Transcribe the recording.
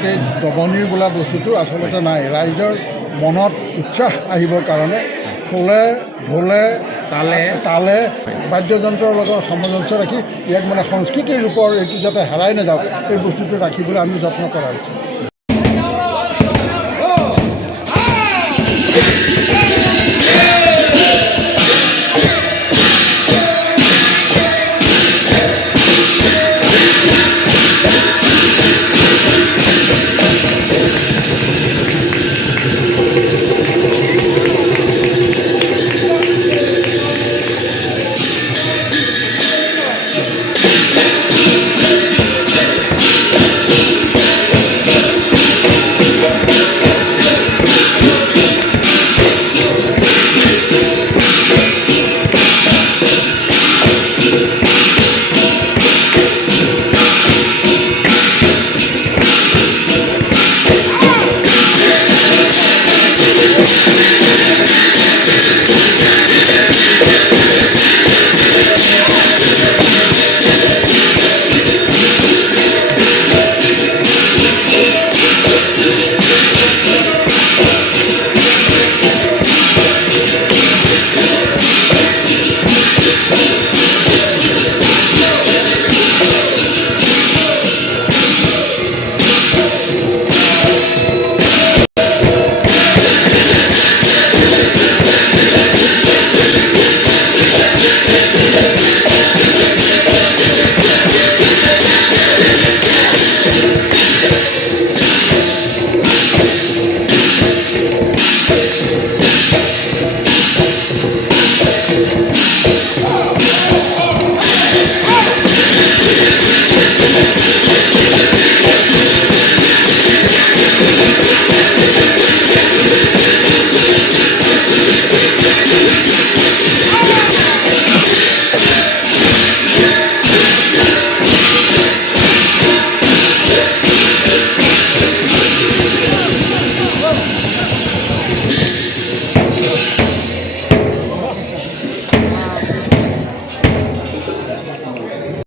অঞ্চলত এই দমনিৰ বোলা বস্তুটো আচলতে নাই। ৰাইজৰ মনত উৎসাহ আহিবৰ কাৰণে খোলে ঢোলে তালে বাদ্যযন্ত্ৰৰ লগত সামঞ্জস্য ৰাখি ইয়াক মানে সংস্কৃতিৰ ৰূপৰ এইটো যাতে হেৰাই নাযাওক এই বস্তুটো ৰাখিবলৈ আমি যত্ন কৰা হৈছে।